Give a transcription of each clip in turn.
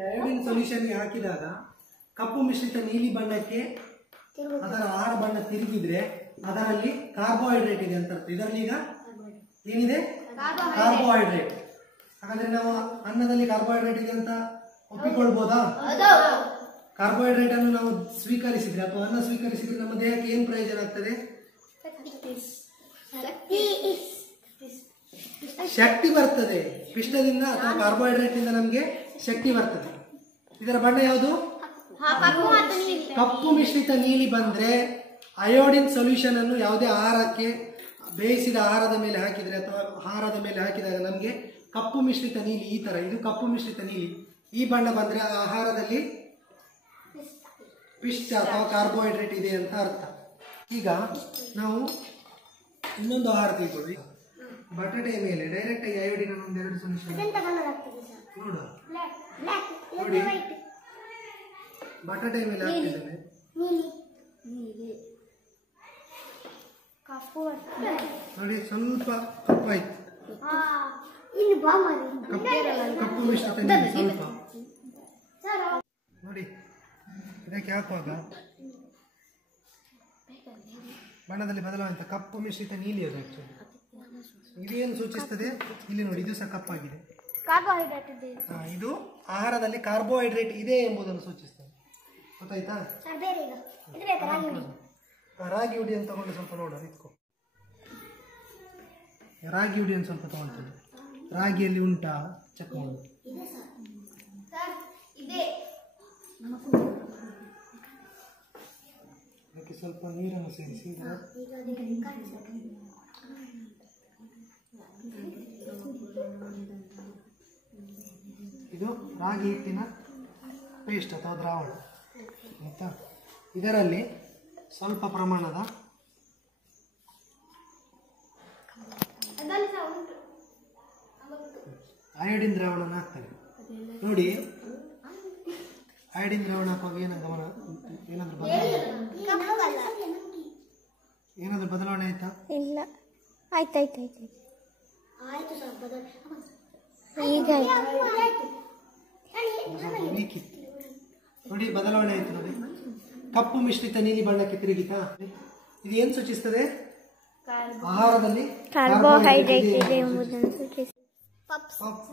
Iodine solution ಹಾಕಿದಾಗ ಕಪ್ಪು ಮಿಶ್ರಿತ ನೀಲಿ ಬಣ್ಣಕ್ಕೆ ಅದರ ಆಹಾರ ಬಣ್ಣ ತಿರುಗಿದ್ರೆ ಅದರಲ್ಲಿ ಕಾರ್ಬೋಹೈಡ್ರೇಟ್ ಇದೆ ಅಂತ ಅರ್ಥ. ಇದರಲ್ಲಿ ಈಗ ಏನಿದೆ? ಕಾರ್ಬೋಹೈಡ್ರೇಟ್. ಹಾಗಾದ್ರೆ ನಾವು ಅನ್ನದಲ್ಲಿ ಕಾರ್ಬೋಹೈಡ್ರೇಟ್ ಇದೆ ಅಂತ ಒಪ್ಪಿಕೊಳ್ಬಹುದಾ? ಕಾರ್ಬೋಹೈಡ್ರೇಟ್ ಅನ್ನು ನಾವು ಸ್ವೀಕರಿಸಿದ್ರೆ ಅಥವಾ ಅನ್ನ ಸ್ವೀಕರಿಸಿದ್ರೆ ನಮ್ಮ ದೇಹಕ್ಕೆ ಏನು ಪ್ರಯೋಜನ ಆಗ್ತದೆ? ಶಕ್ತಿ ಬರ್ತದೆ. ಪಿಷ್ಟದಿಂದ ಅಥವಾ ಕಾರ್ಬೋಹೈಡ್ರೇಟ್ ಇಂದ ನಮಗೆ ಶಕ್ತಿ ಬರ್ತದೆ. ಇದರ ಬಣ್ಣ ಯಾವುದು? ಕಪ್ಪು ಮಿಶ್ರಿತ ನೀಲಿ ಬಂದ್ರೆ ಅಯೋಡಿನ್ ಸೊಲ್ಯೂಷನ್ ಅನ್ನು ಯಾವುದೇ ಆಹಾರಕ್ಕೆ ಬೇಯಿಸಿದ ಆಹಾರದ ಮೇಲೆ ಹಾಕಿದ್ರೆ ಅಥವಾ ಆಹಾರದ ಮೇಲೆ ಹಾಕಿದಾಗ ನಮಗೆ ಕಪ್ಪು ಮಿಶ್ರಿತ ನೀಲಿ ಈ ತರ, ಇದು ಕಪ್ಪು ಮಿಶ್ರಿತ ನೀಲಿ ಈ ಬಣ್ಣ ಬಂದ್ರೆ ಆ ಆಹಾರದಲ್ಲಿ ಪಿಷ್ಟ ಅಥವಾ ಕಾರ್ಬೋಹೈಡ್ರೇಟ್ ಇದೆ ಅಂತ ಅರ್ಥ. ಈಗ ನಾವು ಇನ್ನೊಂದು ಆಹಾರ ತೆಗೆದುಕೊಳ್ಳಿ. ಬಟಾಟೆಯ ಮೇಲೆ ಡೈರೆಕ್ಟ್ ಆಗಿ ಅಯೋಡಿನ್ ಒಂದೆರಡು ಸೊಲ್ಯೂಷನ್ ನೋಡು. ನೋಡಿ, ಬಟಾಟೆಯ ಮೇಲೆ ಹಾಕ್ತಿದ್ದೇನೆ. ನೋಡಿ, ಸ್ವಲ್ಪ ಕಪ್ಪಾಯ್ತು. ಕಪ್ಪು ಮಿಶ್ರಿತ ನೀಲಿ ಸ್ವಲ್ಪ ನೋಡಿ. ಇದಕ್ಕೆ ಹಾಕುವಾಗ ಬಣ್ಣದಲ್ಲಿ ಬದಲಾವಣೆ ಕಪ್ಪು ಮಿಶ್ರಿತ ನೀಲಿ ಅದು ಆಕ್ಚುಲಿ. ಇದೇನು ಸೂಚಿಸ್ತದೆ? ಇಲ್ಲಿ ನೋಡಿ, ಇದು ಸಹ ಕಪ್ಪಾಗಿದೆ. ಇದು ಆಹಾರದಲ್ಲಿ ಕಾರ್ಬೋಹೈಡ್ರೇಟ್ ಇದೆ ಎಂಬುದನ್ನು ಸೂಚಿಸ್ತದೆ. ಗೊತ್ತಾಯ್ತಾ? ರಾಗಿ ಹುಡಿಯನ್ನು ತಗೊಂಡು ಸ್ವಲ್ಪ ನೋಡ, ಇಟ್ಕೋ. ರಾಗಿ ಹುಡಿಯನ್ನು ಸ್ವಲ್ಪ ತಗೊಳ್ತದೆ. ರಾಗಿಯಲ್ಲಿ ಉಂಟಾ ಚೆಕ್ ಮಾಡೋದು. ಅದಕ್ಕೆ ಸ್ವಲ್ಪ ನೀರನ್ನು ಸೇರಿಸಿ ಇದು ರಾಗಿ ಹಿಟ್ಟಿನ ಪೇಸ್ಟ್ ಅಥವಾ ದ್ರಾವಣ ಆಯ್ತಾ. ಇದರಲ್ಲಿ ಸ್ವಲ್ಪ ಪ್ರಮಾಣದ ಅಯೋಡಿನ್ ದ್ರಾವಣ ಹಾಕ್ತೇನೆ. ನೋಡಿ, ಅಯೋಡಿನ್ ದ್ರಾವಣ ಹಾಕುವಾಗ ಏನಾದರೂ ಬದಲಾವಣೆ ಆಯ್ತಾ? ಇಲ್ಲ, ಆಯ್ತಾಯ್ತು. ನೋಡಿ, ಬದಲಾವಣೆ ಆಯ್ತು. ನೋಡಿ, ಕಪ್ಪು ಮಿಶ್ರಿತ ನೀಲಿ ಬಣ್ಣಕ್ಕೆ ತಿರುಗಿತಾ. ಇದು ಏನು ಸೂಚಿಸ್ತದೆ? ಆಹಾರದಲ್ಲಿ ಕಾರ್ಬೋಹೈಡ್ರೇಟ್ ಇದೆ ಎಂಬುದನ್ನು ಸೂಚಿಸುತ್ತದೆ.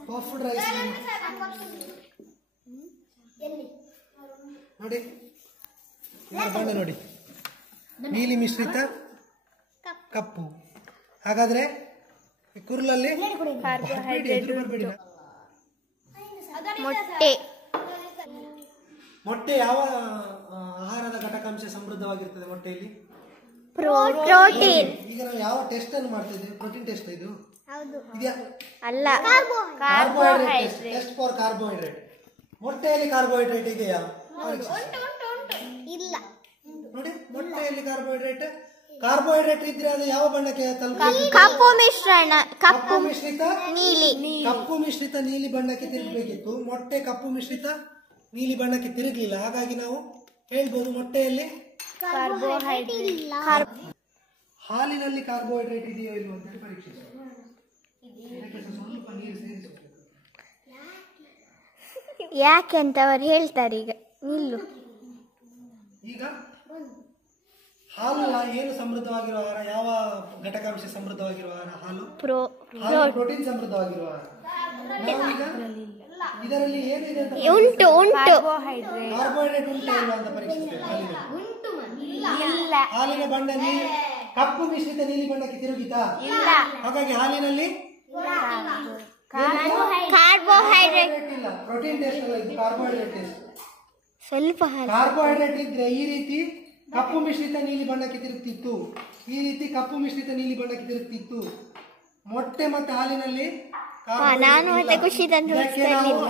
ಪಫ್ಡ್ ರೈಸ್ ನೋಡಿ, ಇದರ ಬಣ್ಣ ನೋಡಿ, ನೀಲಿ ಮಿಶ್ರಿತ ಕಪ್ಪು. ಹಾಗಾದ್ರೆ ಕುರುಳಲ್ಲಿ ಮೊಟ್ಟೆ ಯಾವ ಆಹಾರದ ಘಟಕಾಂಶ ಸಮೃದ್ಧವಾಗಿರ್ತದೆ? ಮೊಟ್ಟೆಯಲ್ಲಿ ಪ್ರೋಟೀನ್. ಈಗ ನಾವು ಯಾವ ಟೆಸ್ಟ್ ಅನ್ನು ಮಾಡ್ತಿದ್ದೇವೆ? ಪ್ರೋಟೀನ್ ಟೆಸ್ಟ್ ಇದು ಅಲ್ಲ, ಕಾರ್ಬೋಹೈಡ್ರೇಟ್ ಟೆಸ್ಟ್ ಫಾರ್ ಕಾರ್ಬೋಹೈಡ್ರೇಟ್. ಮೊಟ್ಟೆಯಲ್ಲಿ ಕಾರ್ಬೋಹೈಡ್ರೇಟ್ ಇದೆಯಾ? ಇಲ್ಲ. ನೋಡಿ, ಮೊಟ್ಟೆಯಲ್ಲಿ ಕಾರ್ಬೋಹೈಡ್ರೇಟ್ ಇದ್ರೆ ಅದು ಯಾವ ಬಣ್ಣಕ್ಕೆ ತಲುಪಬೇಕು? ಕಪ್ಪು ಮಿಶ್ರಣ, ಕಪ್ಪು ಮಿಶ್ರಿತ ನೀಲಿ. ಕಪ್ಪು ಮಿಶ್ರಿತ ನೀಲಿ ಬಣ್ಣಕ್ಕೆ ತಿರುಗಬೇಕಿತ್ತು. ಮೊಟ್ಟೆ ಕಪ್ಪು ಮಿಶ್ರಿತ ನೀಲಿ ಬಣ್ಣಕ್ಕೆ ತಿರುಗಲಿಲ್ಲ. ಹಾಗಾಗಿ ನಾವು ಹೇಳ್ಬೋದು ಮೊಟ್ಟೆಯಲ್ಲಿ ಕಾರ್ಬೋಹೈಡ್ರೇಟ್. ಹಾಲಿನಲ್ಲಿ ಕಾರ್ಬೋಹೈಡ್ರೇಟ್ ಇದೆಯೋ ಇಲ್ವೋ ಅಂತ ಪರೀಕ್ಷಿಸಿ. ಸ್ವಲ್ಪ ನೀರು ಸೇರಿಸಿ. ಯಾಕೆ ಅಂತ ಅವರು ಹೇಳ್ತಾರೆ. ಈಗ ನಿಲ್ಲು. ಈಗ ಹಾಲು ಏನು ಸಮೃದ್ಧವಾಗಿರುವ ಆಹಾರ? ಯಾವ ಘಟಕಾಂಶ ಸಮೃದ್ಧವಾಗಿರುವ ಆಹಾರ? ಹಾಲು ಪ್ರೋಟೀನ್ ಸಮೃದ್ಧವಾಗಿರುವ ಆಹಾರ. ನಾವೀಗ ಇದರಲ್ಲಿ ಏನಿದೆ ಅಂತ ಉಂಟು ಕಾರ್ಬೋಹೈಡ್ರೇಟ್ ಉಂಟಾ ಇಲ್ಲ ಅಂತ ಪರೀಕ್ಷಿಸ್ತೇವೆ. ಹಾಲಿನ ಬಣ್ಣ ಕಪ್ಪು ಮಿಶ್ರಿತ ನೀಲಿ ಬಣ್ಣಕ್ಕೆ ತಿರುಗಿತಾ? ಹಾಗಾಗಿ ಹಾಲಿನಲ್ಲಿ ಕಾರ್ಬೋಹೈಡ್ರೇಟ್ ಇಲ್ಲ. ಪ್ರೋಟೀನ್ ಟೆಸ್ಟ್ ಅಲ್ಲ, ಇದು ಕಾರ್ಬೋಹೈಡ್ರೇಟ್ ಟೆಸ್ಟ್. ಸ್ವಲ್ಪ ಕಾರ್ಬೋಹೈಡ್ರೇಟ್ ಇದ್ರೆ ಈ ರೀತಿ ಕಪ್ಪು ಮಿಶ್ರಿತ ನೀಲಿ ಬಣ್ಣಕ್ಕೆ ತಿರುಗ್ತಿತ್ತು. ಈ ರೀತಿ ಕಪ್ಪು ಮಿಶ್ರಿತ ನೀಲಿ ಬಣ್ಣಕ್ಕೆ ತಿರುಗ್ತಿತ್ತು. ಮೊಟ್ಟೆ ಮತ್ತೆ ಹಾಲಿನಲ್ಲಿ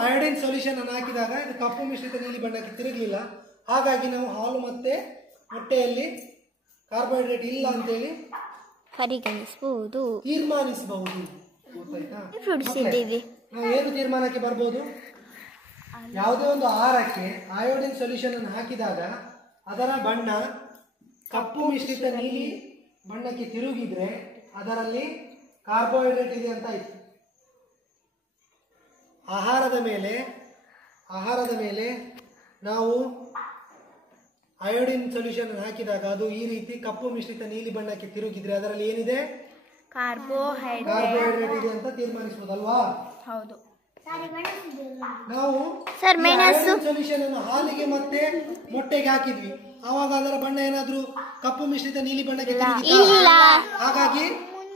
ಅಯೋಡಿನ್ ಸೊಲ್ಯೂಷನ್ ಅನ್ನು ಹಾಕಿದಾಗ ಇದು ಕಪ್ಪು ಮಿಶ್ರಿತ ನೀಲಿ ಬಣ್ಣಕ್ಕೆ ತಿರುಗಲಿಲ್ಲ. ಹಾಗಾಗಿ ನಾವು ಹಾಲು ಮತ್ತೆ ಮೊಟ್ಟೆಯಲ್ಲಿ ಕಾರ್ಬೋಹೈಡ್ರೇಟ್ ಇಲ್ಲ ಅಂತೇಳಿ ಪರಿಗಣಿಸಬಹುದು, ತೀರ್ಮಾನಿಸಬಹುದು. ಗೊತ್ತಾಯ್ತಾ? ನಾವು ಏನು ತೀರ್ಮಾನಕ್ಕೆ ಬರ್ಬೋದು? ಯಾವುದೇ ಒಂದು ಆಹಾರಕ್ಕೆ ಅಯೋಡಿನ್ ಸೊಲ್ಯೂಷನ್ ಅನ್ನು ಹಾಕಿದಾಗ ಅದರ ಬಣ್ಣ ಕಪ್ಪು ಮಿಶ್ರಿತ ನೀಲಿ ಬಣ್ಣಕ್ಕೆ ತಿರುಗಿದ್ರೆ ಅದರಲ್ಲಿ ಕಾರ್ಬೋಹೈಡ್ರೇಟ್ ಇದೆ ಅಂತ ಆಯ್ತು. ಆಹಾರದ ಮೇಲೆ ಆಹಾರದ ಮೇಲೆ ನಾವು ಅಯೋಡಿನ್ ಸೊಲ್ಯೂಷನ್ ಹಾಕಿದಾಗ ಅದು ಈ ರೀತಿ ಕಪ್ಪು ಮಿಶ್ರಿತ ನೀಲಿ ಬಣ್ಣಕ್ಕೆ ತಿರುಗಿದ್ರೆ ಅದರಲ್ಲಿ ಏನಿದೆ? ಕಾರ್ಬೋಹೈಡ್ರೇಟ್ ಇದೆ ಅಂತ ತೀರ್ಮಾನಿಸಬಹುದಲ್ವಾ? ಹೌದು. ನಾವು ಸೊಲ್ಯೂಷನ್ ಅನ್ನು ಹಾಲಿಗೆ ಮತ್ತೆ ಮೊಟ್ಟೆಗೆ ಹಾಕಿದ್ವಿ, ಆವಾಗ ಅದರ ಬಣ್ಣ ಏನಾದ್ರೂ ಕಪ್ಪು ಮಿಶ್ರಿತ ನೀಲಿ ಬಣ್ಣಕ್ಕೆ ಇಲ್ಲ. ಹಾಗಾಗಿ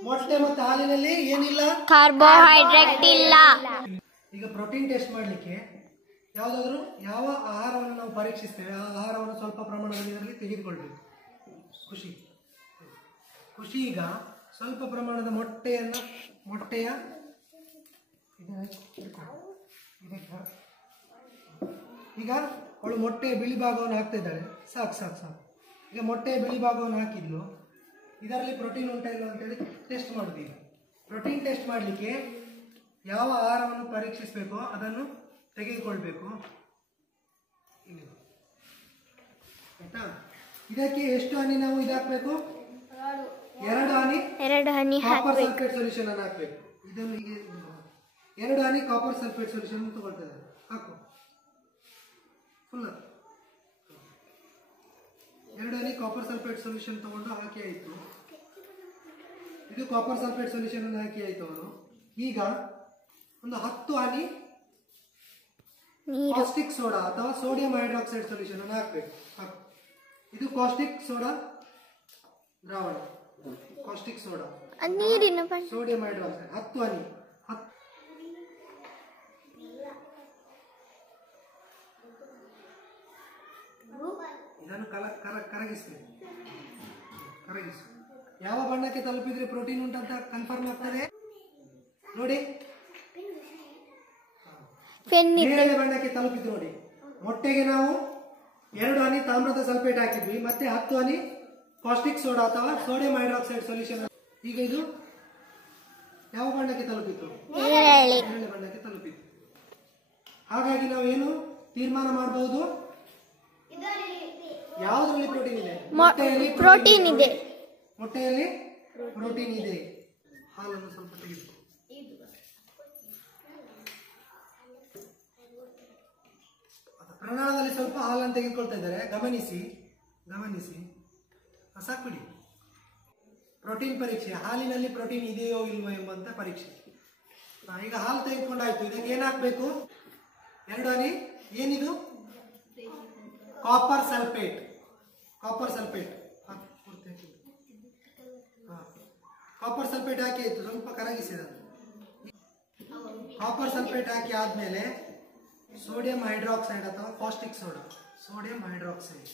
ಮೊಟ್ಟೆ ಮತ್ತು ಹಾಲಿನಲ್ಲಿ ಏನಿಲ್ಲ, ಕಾರ್ಬೋಹೈಡ್ರೇಟ್ ಇಲ್ಲ. ಈಗ ಪ್ರೋಟೀನ್ ಟೆಸ್ಟ್ ಮಾಡಲಿಕ್ಕೆ ಯಾವುದಾದ್ರೂ ಯಾವ ಆಹಾರವನ್ನು ನಾವು ಪರೀಕ್ಷಿಸ್ತೇವೆ ಆ ಆಹಾರವನ್ನು ಸ್ವಲ್ಪ ಪ್ರಮಾಣದಲ್ಲಿ ಇದರಲ್ಲಿ ತೆಗೆದುಕೊಳ್ಬೇಕು. ಖುಷಿ ಈಗ ಸ್ವಲ್ಪ ಪ್ರಮಾಣದ ಮೊಟ್ಟೆಯ ಈಗ ಅವಳು ಮೊಟ್ಟೆಯ ಬಿಳಿ ಭಾಗವನ್ನು ಹಾಕ್ತಾ ಇದ್ದಾಳೆ. ಸಾಕು. ಈಗ ಮೊಟ್ಟೆಯ ಬಿಳಿ ಭಾಗವನ್ನು ಹಾಕಿದ್ಲು, ಇದರಲ್ಲಿ ಪ್ರೋಟೀನ್ ಉಂಟಾ ಇಲ್ಲ ಅಂತೇಳಿ ಟೆಸ್ಟ್ ಮಾಡೋದು. ಈಗ ಪ್ರೋಟೀನ್ ಟೆಸ್ಟ್ ಮಾಡಲಿಕ್ಕೆ ಯಾವ ಆಹಾರವನ್ನು ಪರೀಕ್ಷಿಸಬೇಕೋ ಅದನ್ನು ತೆಗೆದುಕೊಳ್ಬೇಕು. ಆಯ್ತಾ? ಇದಕ್ಕೆ ಎಷ್ಟು ಹನಿ ನಾವು ಇದಾಕಬೇಕು? 2 ಹನಿ ಕಾಪರ್ ಸಲ್ಫೇಟ್ ಸೊಲ್ಯೂಷನ್ ಅನ್ನು ಹಾಕಬೇಕು. ಇದನ್ನು ಹೀಗೆ 2 ಹನಿ ಕಾಪರ್ ಸಲ್ಫೇಟ್ ಸೊಲ್ಯೂಷನ್ ತಗೊಳ್ತಾ ಇದ್ದಾರೆ. ಹಾಕು ಫುಲ್ 2 ಹನಿ ಕಾಪರ್ ಸಲ್ಫೇಟ್ ಸೊಲ್ಯೂಷನ್ ತಗೊಂಡು ಹಾಕಿ ಆಯಿತು. ಇದು ಕಾಪರ್ ಸಲ್ಫೇಟ್ ಸೊಲ್ಯೂಷನ್ ಅನ್ನು ಹಾಕಿ ಆಯಿತು ಅವರು. ಈಗ ಒಂದು 10 ಹನಿ ಕಾಸ್ಟಿಕ್ ಸೋಡಾ ಅಥವಾ ಸೋಡಿಯಂ ಹೈಡ್ರಾಕ್ಸೈಡ್ ಸೊಲ್ಯೂಷನ್ ಅನ್ನು ಹಾಕಬೇಕು. ಇದು ಕಾಸ್ಟಿಕ್ ಸೋಡಾ ದ್ರಾವಣ, ಕಾಸ್ಟಿಕ್ ಸೋಡಾ ಸೋಡಿಯಂ ಹೈಡ್ರಾಕ್ಸೈಡ್ 10 ಹನಿ. ಇದನ್ನು ಕರಗಿಸಿ ಯಾವ ಬಣ್ಣಕ್ಕೆ ತಲುಪಿದ್ರೆ ಪ್ರೋಟೀನ್ ಉಂಟಂತ ಕನ್ಫರ್ಮ್ ಆಗ್ತದೆ ನೋಡಿ. ನೇರಳೆ ಬಣ್ಣಕ್ಕೆ ತಲುಪಿದ್ದು ನೋಡಿ. ಮೊಟ್ಟೆಗೆ ನಾವು 2 ಹನಿ ತಾಮ್ರದ ಸಲ್ಫೇಟ್ ಹಾಕಿದ್ವಿ, ಮತ್ತೆ 10 ಹನಿ ಕಾಸ್ಟಿಕ್ ಸೋಡಾ ಅಥವಾ ಸೋಡಿಯಂ ಹೈಡ್ರಾಕ್ಸೈಡ್ ಸೊಲ್ಯೂಷನ್. ಈಗ ಇದು ಯಾವ ಬಣ್ಣಕ್ಕೆ ತಲುಪಿತು? ನೇರಳೆ ಬಣ್ಣಕ್ಕೆ ತಲುಪಿತು. ಹಾಗಾಗಿ ನಾವು ಏನು ತೀರ್ಮಾನ ಮಾಡಬಹುದು? ಯಾವುದರಲ್ಲಿ ಪ್ರೋಟೀನ್ ಇದೆ? ಮೊಟ್ಟೆಯಲ್ಲಿ ಪ್ರೋಟೀನ್ ಇದೆ. ಮೊಟ್ಟೆಯಲ್ಲಿ ಪ್ರೋಟೀನ್ ಇದೆ. ಹಾಲನ್ನು ಸ್ವಲ್ಪ ತೆಗೆದು ಪ್ರಮಾಣದಲ್ಲಿ ಸ್ವಲ್ಪ ಹಾಲನ್ನು ತೆಗೆದುಕೊಳ್ತಾ ಇದ್ದಾರೆ. ಗಮನಿಸಿ ಸಾಕ್ಬಿಡಿ. ಪ್ರೋಟೀನ್ ಪರೀಕ್ಷೆ, ಹಾಲಿನಲ್ಲಿ ಪ್ರೋಟೀನ್ ಇದೆಯೋ ಇಲ್ವೋ ಎಂಬಂತ ಪರೀಕ್ಷೆ. ಈಗ ಹಾಲು ತೆಗೆದುಕೊಂಡಾಯ್ತು. ಇದಕ್ಕೆ ಏನಾಗಬೇಕು? 2 ಹನಿ ಏನಿದು? ಕಾಪರ್ ಸಲ್ಫೇಟ್ ಕಾಪರ್ ಸಲ್ಫೇಟ್ ಹಾಕಿ ಆಯ್ತು. ಸ್ವಲ್ಪ ಕರಗಿಸಿದ ಕಾಪರ್ ಸಲ್ಫೇಟ್ ಹಾಕಿ ಆದ್ಮೇಲೆ ಸೋಡಿಯಂ ಹೈಡ್ರಾಕ್ಸೈಡ್ ಅಥವಾ ಕಾಸ್ಟಿಕ್ ಸೋಡಾ, ಸೋಡಿಯಂ ಹೈಡ್ರಾಕ್ಸೈಡ್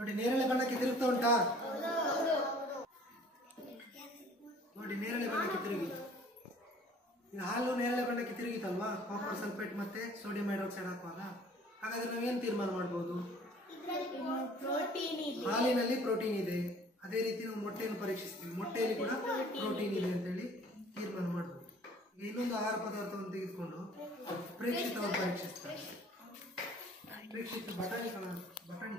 ನೋಡಿ. ನೇರಳೆ ಬಣ್ಣಕ್ಕೆ ತಿರುಗ್ತಾ ಉಂಟಾ ನೋಡಿ. ನೇರಳೆ ಬಣ್ಣಕ್ಕೆ ತಿರುಗಿತು. ಈಗ ಹಾಲು ನೇರಳೆ ಬಣ್ಣಕ್ಕೆ ತಿರುಗಿತಲ್ವಾ ಕಾಪರ್ ಸಲ್ಫೇಟ್ ಮತ್ತೆ ಸೋಡಿಯಂ ಹೈಡ್ರಾಕ್ಸೈಡ್ ಹಾಕುವಾಗ. ಹಾಗಾದ್ರೆ ನಾವೇನು ತೀರ್ಮಾನ ಮಾಡಬಹುದು? ಹಾಲಿನಲ್ಲಿ ಪ್ರೋಟೀನ್ ಇದೆ. ಅದೇ ರೀತಿ ನಾವು ಮೊಟ್ಟೆಯನ್ನು ಪರೀಕ್ಷಿಸ್ತೀವಿ, ಮೊಟ್ಟೆಯಲ್ಲಿ ಕೂಡ ಪ್ರೋಟೀನ್ ಇದೆ ಅಂತೇಳಿ ತೀರ್ಮಾನ ಮಾಡಬಹುದು. ಇನ್ನೊಂದು ಆಹಾರ ಪದಾರ್ಥವನ್ನು ತೆಗೆದುಕೊಂಡು ಪ್ರೇಕ್ಷಿತವನ್ನು ಪರೀಕ್ಷಿಸ್ತಾರೆ. ಬಟಾಣಿ.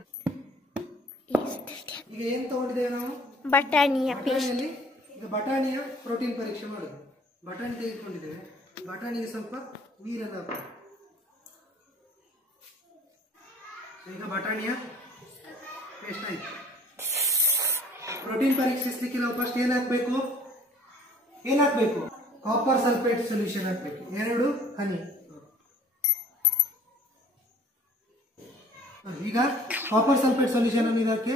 ಈಗ ಏನ್ ತಗೊಂಡಿದ್ದೇವೆ ನಾವು? ಬಟಾಣಿಯಲ್ಲಿ ಈಗ ಬಟಾಣಿಯ ಪ್ರೋಟೀನ್ ಪರೀಕ್ಷೆ ಮಾಡುದು. ಬಟಾಣಿ ತೆಗೆದುಕೊಂಡಿದ್ದೇವೆ. ಬಟಾಣಿಗೆ ಸ್ವಲ್ಪ ನೀರನ್ನು ಹಾಕೋದು. ಈಗ ಬಟಾಣಿಯ ಪೇಸ್ಟ್ ಆಯ್ತು. ಪ್ರೋಟೀನ್ ಪರೀಕ್ಷಿಸಲಿಕ್ಕೆ ನಾವು ಫಸ್ಟ್ ಏನ್ ಹಾಕ್ಬೇಕು? ಕಾಪರ್ ಸಲ್ಫೇಟ್ ಸೊಲ್ಯೂಷನ್ ಹಾಕ್ಬೇಕು. 2 ಹನಿ. ಈಗ ಕಾಪರ್ ಸಲ್ಫೇಟ್ ಸೊಲ್ಯೂಷನ್ ಅನ್ನು ಇದಕ್ಕೆ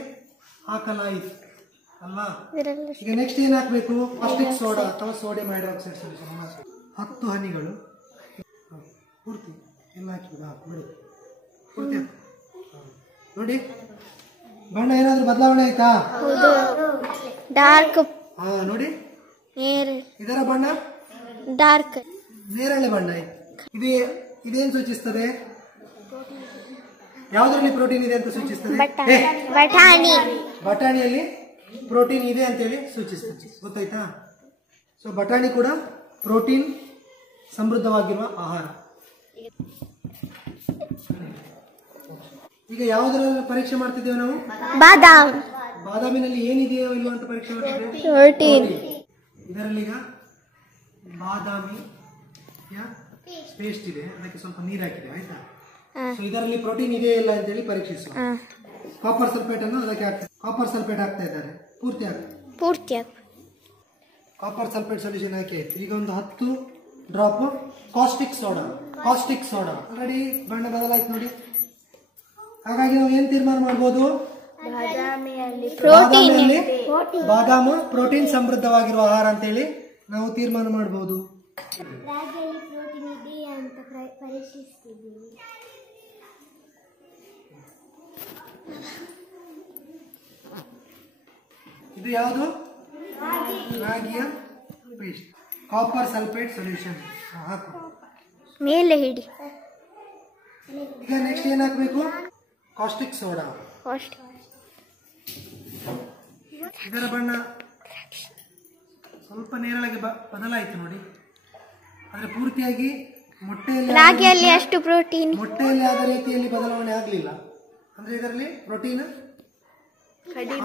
ಹಾಕಲಾಯಿತು ಅಲ್ವಾ? ಈಗ ನೆಕ್ಸ್ಟ್ ಏನ್ ಹಾಕ್ಬೇಕು? ಕಾಸ್ಟಿಕ್ ಸೋಡಾ ಅಥವಾ ಸೋಡಿಯಂ ಹೈಡ್ರಾಕ್ಸೈಡ್ ಸೊಲ್ಯೂಷನ್ 10 ಹನಿಗಳು ಪೂರ್ತಿ ಎಲ್ಲ ಹಾಕಿಬಿಡು. ಪೂರ್ತಿ ನೋಡಿ. ಬಣ್ಣ ಏನಾದ್ರೂ ಬದಲಾವಣೆ ಆಯ್ತಾ? ಡಾರ್ಕ್. ನೋಡಿ, ಇದರ ಬಣ್ಣ ಡಾರ್ಕ್ ನೇರಳೆ ಬಣ್ಣ ಆಯ್ತು. ಇದೇನು ಸೂಚಿಸ್ತದೆ? ಯಾವುದರಲ್ಲಿ ಪ್ರೋಟೀನ್ ಇದೆ ಅಂತ ಸೂಚಿಸ್ತದೆ? ಬಟಾಣಿಯಲ್ಲಿ ಪ್ರೋಟೀನ್ ಇದೆ ಅಂತೇಳಿ ಸೂಚಿಸ್ತದೆ. ಗೊತ್ತಾಯ್ತಾ? ಸೊ ಬಟಾಣಿ ಕೂಡ ಪ್ರೋಟೀನ್ ಸಮೃದ್ಧವಾಗಿರುವ ಆಹಾರ. ಈಗ ಯಾವುದರಲ್ಲಿ ಪರೀಕ್ಷೆ ಮಾಡ್ತಿದ್ದೇವೆ ನಾವು? ಬಾದಾಮ್. ಬಾದಾಮಿನಲ್ಲಿ ಏನಿದೆಯೋ ಇಲ್ವೋ ಅಂತ ಪರೀಕ್ಷೆ ಮಾಡ್ತಿದ್ದೇವೆ. ಪ್ರೋಟೀನ್. ಇದರಲ್ಲಿ ಈಗ ಬಾದಾಮಿ ಪೇಸ್ಟ್ ಇದೆ, ಅದಕ್ಕೆ ಸ್ವಲ್ಪ ನೀರು ಹಾಕಿದೆ ಆಯ್ತಾ. ಸೊ ಇದರಲ್ಲಿ ಪ್ರೋಟೀನ್ ಇದೆಯೇ ಇಲ್ಲ ಅಂತೇಳಿ ಪರೀಕ್ಷಿಸುವ. ಕಾಪರ್ ಸಲ್ಫೇಟ್ ಅನ್ನು ಅದಕ್ಕೆ ಹಾಕ್ತಾರೆ. ಕಾಪರ್ ಸಲ್ಫೇಟ್ ಹಾಕ್ತಾ ಇದ್ದಾರೆ. ಪೂರ್ತಿ ಕಾಪರ್ ಸಲ್ಫೇಟ್ ಸೊಲ್ಯೂಷನ್ ಹಾಕಿ ಆಯ್ತು. ಈಗ ಒಂದು 10 ಡ್ರಾಪ್ ಕಾಸ್ಟಿಕ್ ಸೋಡಾ ಆಲ್ರೆಡಿ ಬಣ್ಣ ಬದಲಾಯ್ತು ನೋಡಿ. ಹಾಗಾಗಿ ನಾವು ಏನ್ ತೀರ್ಮಾನ ಮಾಡ್ಬೋದು? ಬಾದಾಮು ಪ್ರೋಟೀನ್ ಸಮೃದ್ಧವಾಗಿರುವ ಆಹಾರ ಅಂತೇಳಿ ನಾವು ತೀರ್ಮಾನ ಮಾಡಬಹುದು. ಇದು ಯಾವುದು? ರಾಗಿಯ ಪೇಸ್ಟ್. ಕಾಪರ್ ಸಲ್ಫೇಟ್ ಸೊಲ್ಯೂಷನ್ ಹಾಕು. ಮೇಲೆ ಹಿಡಿ. ಈಗ ನೆಕ್ಸ್ಟ್ ಏನ್ ಹಾಕ್ಬೇಕು? Caustic soda. ಇದರ ಬಣ್ಣ ಸ್ವಲ್ಪ ನೇರಳಗೆ ಬದಲಾಯಿತು ನೋಡಿ. ಆದ್ರೆ ಪೂರ್ತಿಯಾಗಿ ರಾಗಿಯಲ್ಲಿ ಅಷ್ಟು ಪ್ರೋಟೀನ್ ಮೊಟ್ಟೆಯಲ್ಲಿ ಆದ ರೀತಿಯಲ್ಲಿ ಬದಲಾವಣೆ ಆಗಲಿಲ್ಲ. ಅಂದ್ರೆ ಇದರಲ್ಲಿ ಪ್ರೋಟೀನ್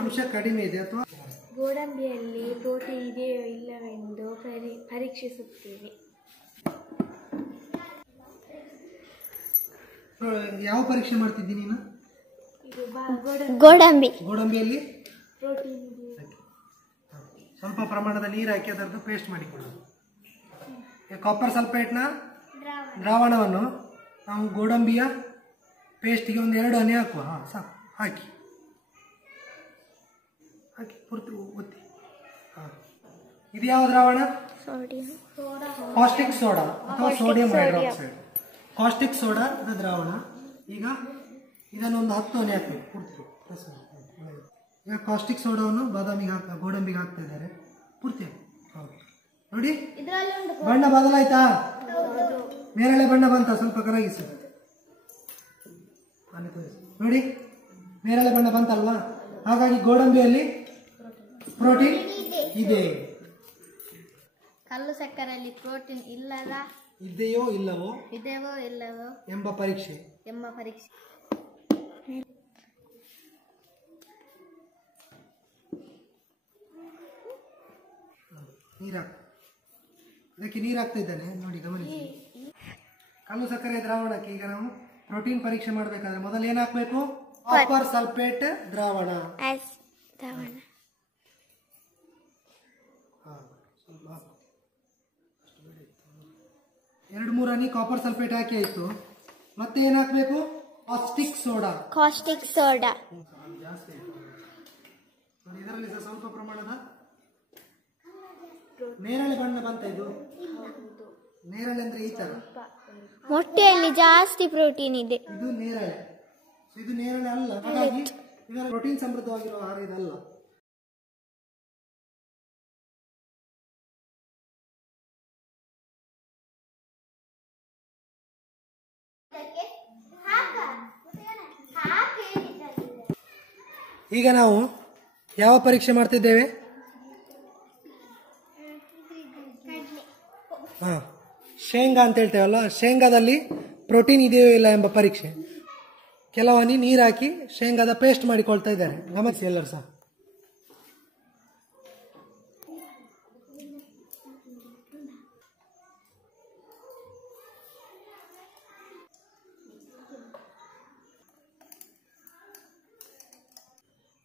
ಅಂಶ ಕಡಿಮೆ ಇದೆ. ಅಥವಾ ಗೋಡಂಬಿಯಲ್ಲಿ ಪ್ರೋಟೀನ್ ಇದೆಯೋ ಇಲ್ಲವೆಂದು ಪರೀಕ್ಷಿಸುತ್ತೇವೆ. ಯಾವ ಪರೀಕ್ಷೆ ಮಾಡ್ತಿದ್ದೀನಿ ನೀನು? ಗೋಡಂಬಿಯಲ್ಲಿ ಪ್ರೋಟೀನ್ ಸ್ವಲ್ಪ ಪ್ರಮಾಣದ ನೀರು ಹಾಕಿ ಅದರದ್ದು ಪೇಸ್ಟ್ ಮಾಡಿಕೊಳ್ಳೋದು. ಕಾಪರ್ ಸಲ್ಫೇಟ್ನ ದ್ರಾವಣವನ್ನು ನಾವು ಗೋಡಂಬಿಯ ಪೇಸ್ಟ್ಗೆ ಒಂದು 2 ಹನಿ ಹಾಕುವ. ಸಾಕು. ಹಾಕಿ ಪೂರ್ತಿ ಒತ್ತಿ. ಇದು ಯಾವ ದ್ರಾವಣ? ಕಾಸ್ಟಿಕ್ ಸೋಡಾ ಅಥವಾ ಸೋಡಿಯಂ ಹೈಡ್ರಾಕ್ಸೈಡ್. ಕಾಸ್ಟಿಕ್ ಸೋಡಾ ದ್ರಾವಣ. ಈಗ ಇದನ್ನು ಒಂದು 10 ಹನಿ ಹಾಕಬೇಕು ಪೂರ್ತಿ. ಈಗ ಕಾಸ್ಟಿಕ್ ಸೋಡಾವನ್ನು ಗೋಡಂಬಿಗೆ ಹಾಕ್ತಾ ಇದ್ದಾರೆ ಪೂರ್ತಿ. ನೋಡಿ ಬಣ್ಣ ಬದಲಾಯ್ತಾ? ನೇರಳೆ ಬಣ್ಣ ಬಂತ? ಸ್ವಲ್ಪ ಕರಗಿಸಿ ನೋಡಿ, ನೇರಳೆ ಬಣ್ಣ ಬಂತಲ್ವಾ? ಹಾಗಾಗಿ ಗೋಡಂಬಿಯಲ್ಲಿ ಪ್ರೋಟೀನ್ ಇದೆ. ಕಲ್ಲು ಸಕ್ಕರೆಯಲ್ಲಿ ಪ್ರೋಟೀನ್ ಇದೆಯೋ ಇಲ್ಲವೋ ಎಂಬ ಪರೀಕ್ಷೆ. ಅದಕ್ಕೆ ನೀರು ಹಾಕ್ತಾ ಇದ್ದಾನೆ ನೋಡಿ, ಗಮನಿಸಿ. ಕಲ್ಲು ಸಕ್ಕರೆ ದ್ರಾವಣಕ್ಕೆ ಈಗ ನಾವು ಪ್ರೋಟೀನ್ ಪರೀಕ್ಷೆ ಮಾಡಬೇಕಾದ್ರೆ ಮೊದಲು ಏನ್ ಹಾಕ್ಬೇಕು? ಕಾಪರ್ ಸಲ್ಫೇಟ್ ದ್ರಾವಣ. 2-3 ಹನಿ ಕಾಪರ್ ಸಲ್ಫೇಟ್ ಹಾಕಿ ಆಯ್ತು. ಮತ್ತೆ ಏನ್ ಹಾಕ್ಬೇಕು? Caustic soda. ಇದರಲ್ಲಿ ಸ್ವಲ್ಪ ಪ್ರಮಾಣದ ನೇರಳೆ ಬಣ್ಣ ಬಂತ. ಇದು ನೇರಳೆ ಅಂದ್ರೆ ಈ ತರ. ಮೊಟ್ಟೆಯಲ್ಲಿ ಜಾಸ್ತಿ ಪ್ರೋಟೀನ್ ಇದೆ. ಇದು ನೇರಳೆ ಅಲ್ಲ. ಹಾಗಾಗಿ ಇದರ ಪ್ರೋಟೀನ್ ಸಮೃದ್ಧವಾಗಿರುವ ಆಹಾರ ಇದಲ್ಲ. ಈಗ ನಾವು ಯಾವ ಪರೀಕ್ಷೆ ಮಾಡ್ತಿದ್ದೇವೆ? ಶೇಂಗಾ ಅಂತ ಹೇಳ್ತೇವಲ್ಲ, ಶೇಂಗಾದಲ್ಲಿ ಪ್ರೋಟೀನ್ ಇದೆಯೋ ಇಲ್ಲ ಎಂಬ ಪರೀಕ್ಷೆ. ಕೆಲವು ಹನಿ ನೀರು ಹಾಕಿ ಶೇಂಗಾದ ಪೇಸ್ಟ್ ಮಾಡಿಕೊಳ್ತಾ ಇದ್ದಾರೆ. ಗಮನಿಸಿ ಎಲ್ಲರೂ ಸಹ.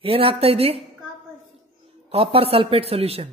ಏನಾಗ್ತಾ ಇದೆ? Copper sulphate solution.